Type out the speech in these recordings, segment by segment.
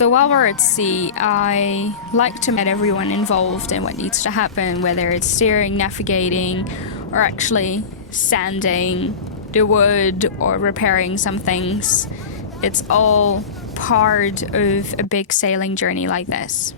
So while we're at sea, I like to get everyone involved in what needs to happen, whether it's steering, navigating, or actually sanding the wood or repairing some things. It's all part of a big sailing journey like this.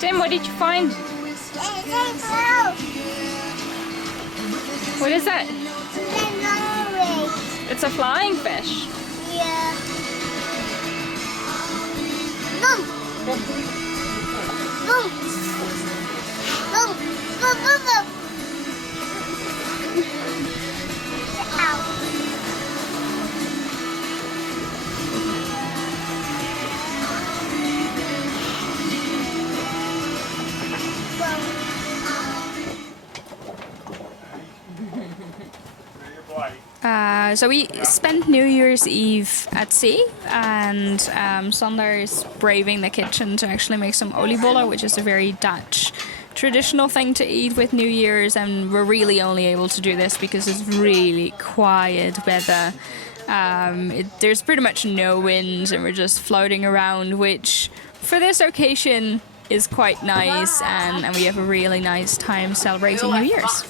Tim, what did you find? What is that? It's a flying fish. Yeah. Boom. Boom. Boom. Boom. Boom. Boom. Ow. So we spent New Year's Eve at sea, and Sander is braving the kitchen to actually make some oliebollen, which is a very Dutch traditional thing to eat with New Year's, and we're really only able to do this because it's really quiet weather. There's pretty much no wind, and we're just floating around, which for this occasion is quite nice, and we have a really nice time celebrating New Year's.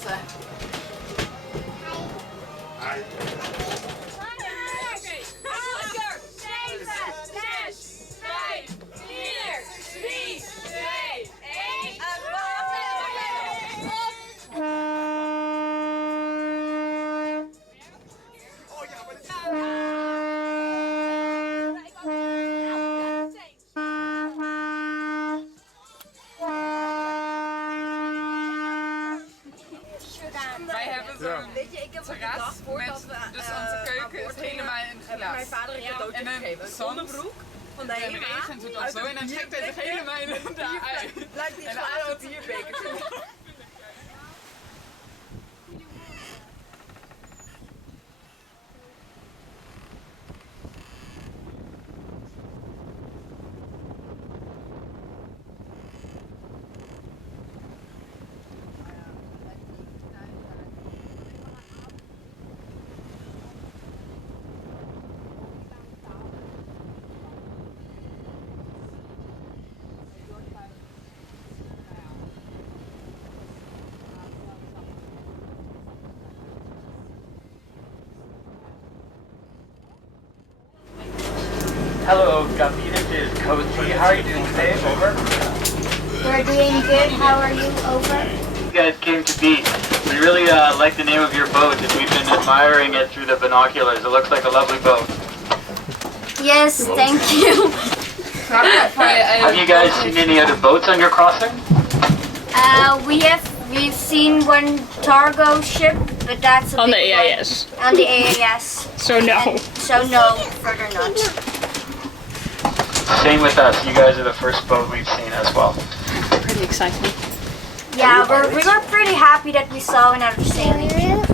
Terras met dus onze keuken is helemaal in glas. Mijn vader een cadeautje gegeven. Een onderbroek van de HEMA. En regent het of zo en dan trekt hij zich helemaal in de uit. Lijkt die glazen bierbekertje. Hello, Guppy. This is Coach. How are you doing today? Over. We're doing good. How are you? Over. You guys came to beach. We really like the name of your boat, and we've been admiring it through the binoculars. It looks like a lovely boat. Yes, thank you. Have you guys seen any other boats on your crossing? We've seen one cargo ship, but that's On the AIS. On the AIS. So no. So no, further not. Same with us. You guys are the first boat we've seen as well. Pretty exciting. Yeah, we were pretty happy that we saw another sailing ship.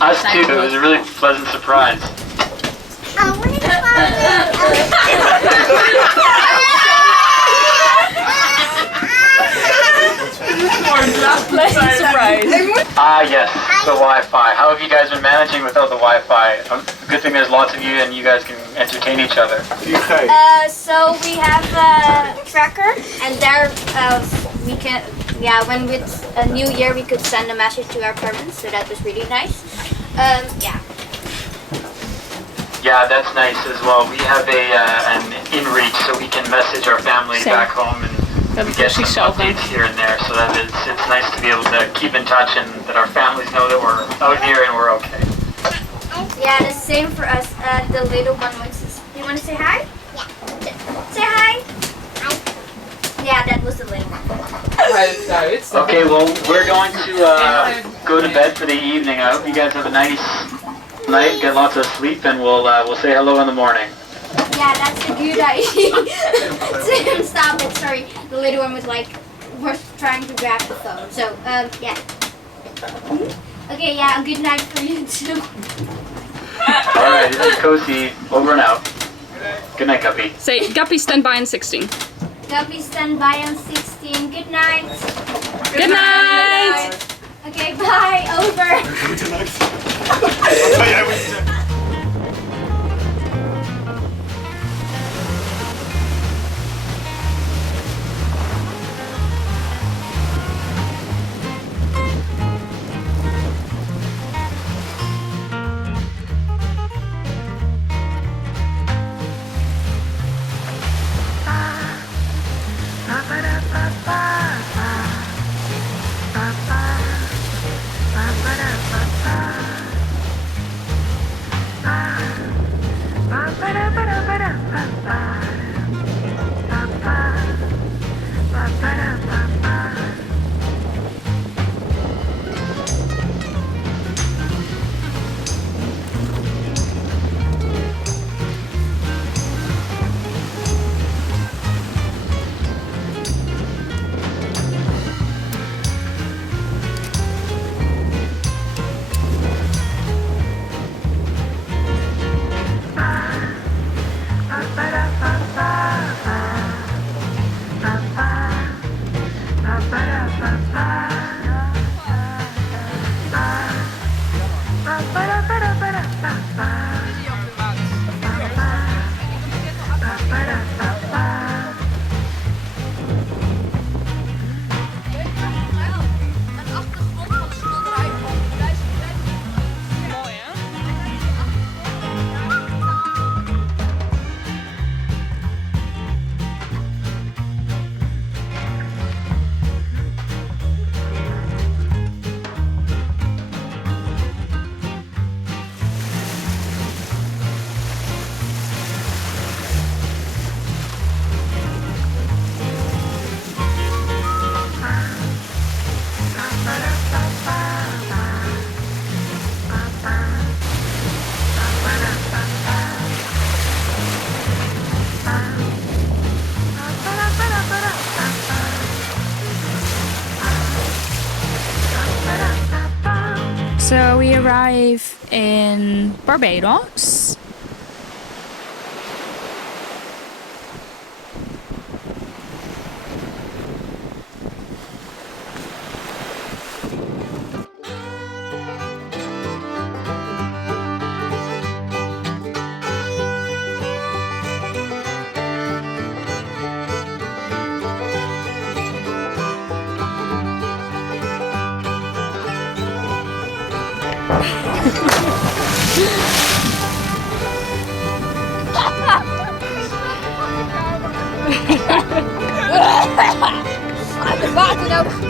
Us too. It was a really pleasant surprise. Pleasant surprise. Yes, the Wi-Fi. How have you guys been managing without the Wi-Fi? Good thing there's lots of you and you guys can entertain each other. So we have a tracker, and there we can, when with a new year we could send a message to our parents, so that was really nice. Yeah. Yeah, that's nice as well. We have an inReach, so we can message our family back home and we get some updates here and there. So that it's nice to be able to keep in touch and that our families know that we're out here and we're okay. Yeah, the same for us. The little one wants to. You want to say hi? Yeah. Say hi. Hi. Yeah, that was the little one. Okay, well, we're going to go to bed for the evening. I hope you guys have a nice night, get lots of sleep, and we'll say hello in the morning. Yeah, that's a good idea. Sam, stop it. Sorry, the little one was trying to grab the phone. So, yeah. Okay, yeah, a good night for you too. Alright, this is Kosi, over and out. Good night, Guppy. Say, Guppy, stand by on 16. Guppy, stand by on 16. Good night. Good night! Okay, bye. Over. So we arrive in Barbados. Water nodig.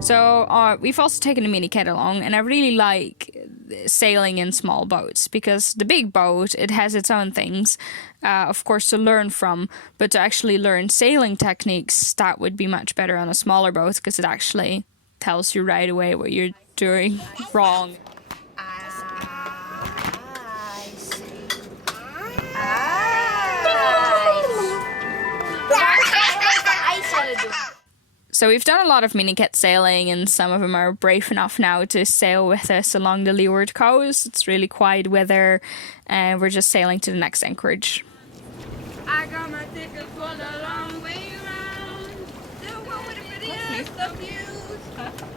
So we've also taken a mini kit along, and I really like sailing in small boats because the big boat, it has its own things, of course, to learn from, but to actually learn sailing techniques, that would be much better on a smaller boat because it actually tells you right away what you're doing wrong. So So we've done a lot of mini-cat sailing, and some of them are brave enough now to sail with us along the leeward coast. It's really quiet weather, and we're just sailing to the next anchorage. I got my ticket for the long way round. The one with the prettiest of views.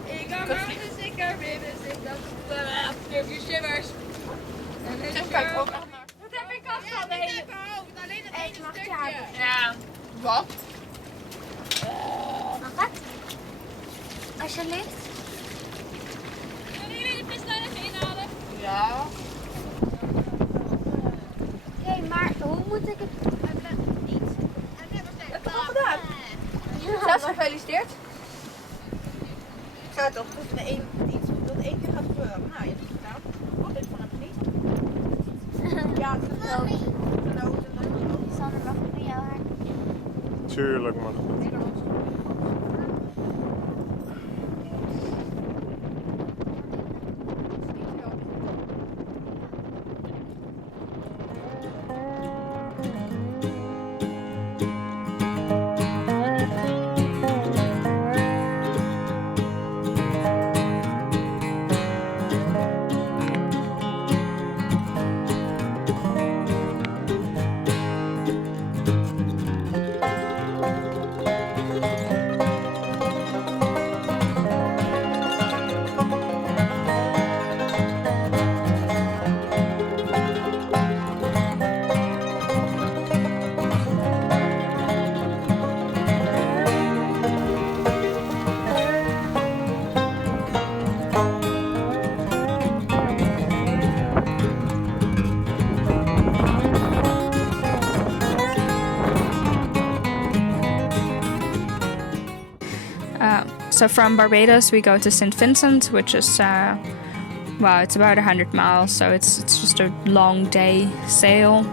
Ik ga maar een sticker, baby, give you shivers. Kijk ook nog maar. Dat heb ik al van de hele... Alleen het ene stukje. Ja. Wat? Mag het? Alsjeblieft. Kunnen jullie de pislijn even inhalen? Ja. Oké, maar hoe moet ik het... Niet. Heb je al gedaan? Zelfs gefeliciteerd. Gaat toch dat er dat één keer gaat gebeuren? Nou, je hebt het gedaan. Wat ik van hem genieten. Ja, het is genoten. Sander, mag ik bij jou haar? Tuurlijk mag het. So from Barbados we go to St. Vincent, which is well, it's about 100 miles, so it's just a long day sail.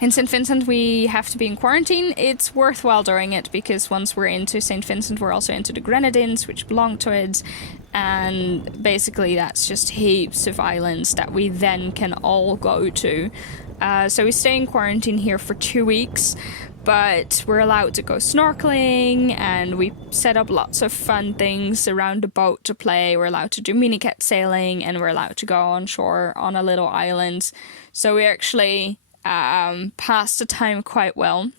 In St. Vincent we have to be in quarantine. It's worthwhile doing it because once we're into St. Vincent we're also into the Grenadines, which belong to it, and basically that's just heaps of islands that we then can all go to. So we stay in quarantine here for 2 weeks, but we're allowed to go snorkeling, and we set up lots of fun things around the boat to play. We're allowed to do mini-cat sailing, and we're allowed to go on shore on a little island. So we actually passed the time quite well.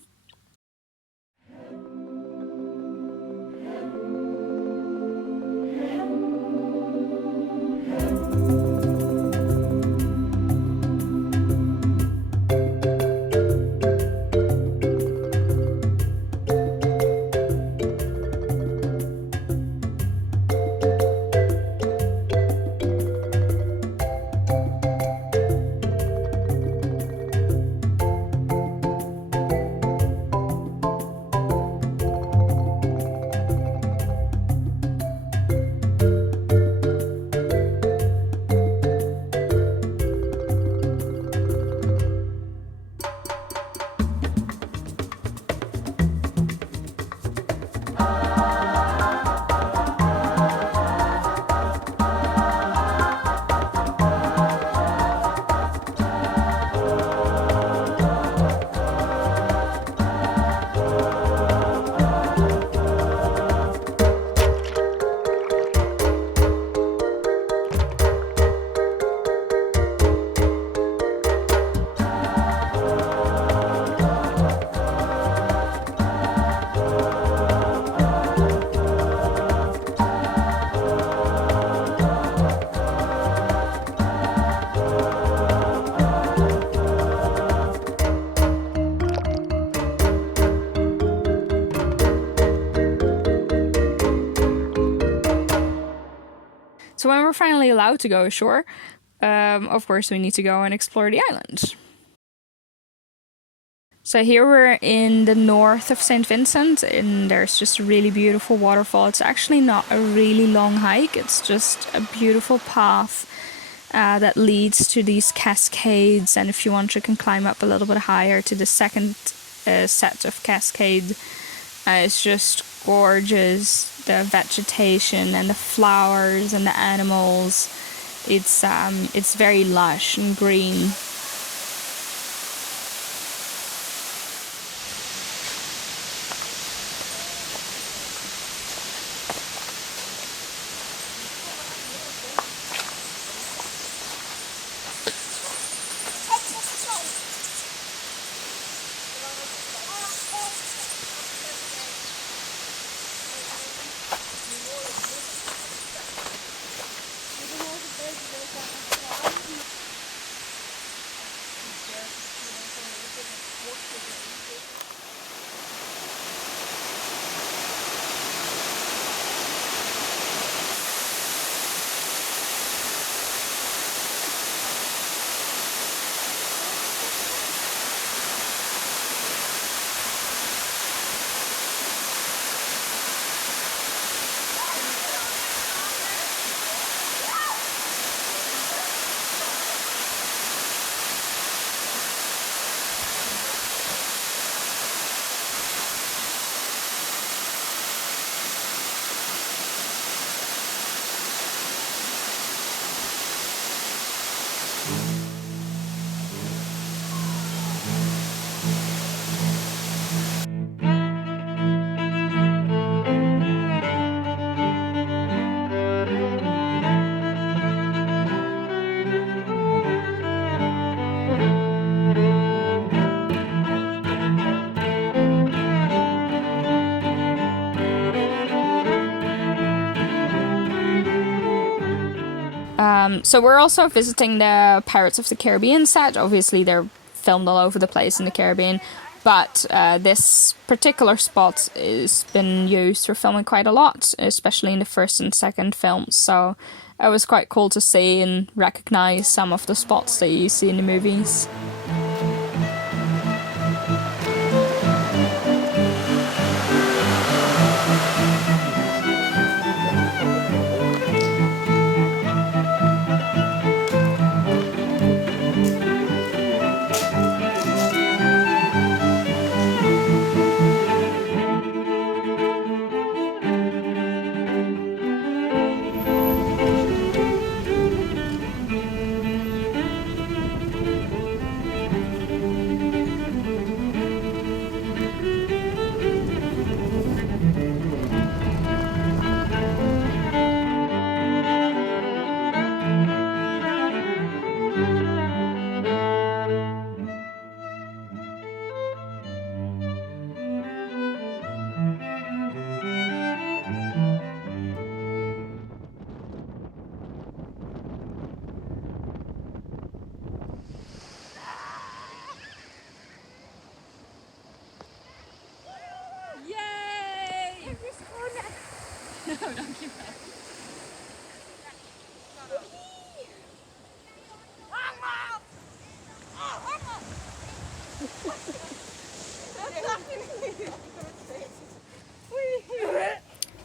So when we're finally allowed to go ashore, of course we need to go and explore the island. So here we're in the north of St. Vincent, and there's just a really beautiful waterfall. It's actually not a really long hike, it's just a beautiful path that leads to these cascades, and if you want you can climb up a little bit higher to the second set of cascade. It's just gorgeous, the vegetation and the flowers and the animals. It's very lush and green. So we're also visiting the Pirates of the Caribbean set. Obviously they're filmed all over the place in the Caribbean, but this particular spot has been used for filming quite a lot, especially in the first and second films. So it was quite cool to see and recognize some of the spots that you see in the movies.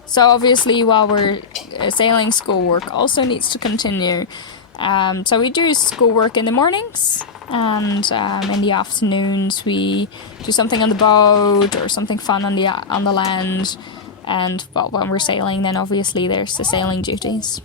So obviously while we're sailing, schoolwork also needs to continue. So we do schoolwork in the mornings, and in the afternoons we do something on the boat or something fun on the land. And well, when we're sailing, then obviously there's the sailing duties.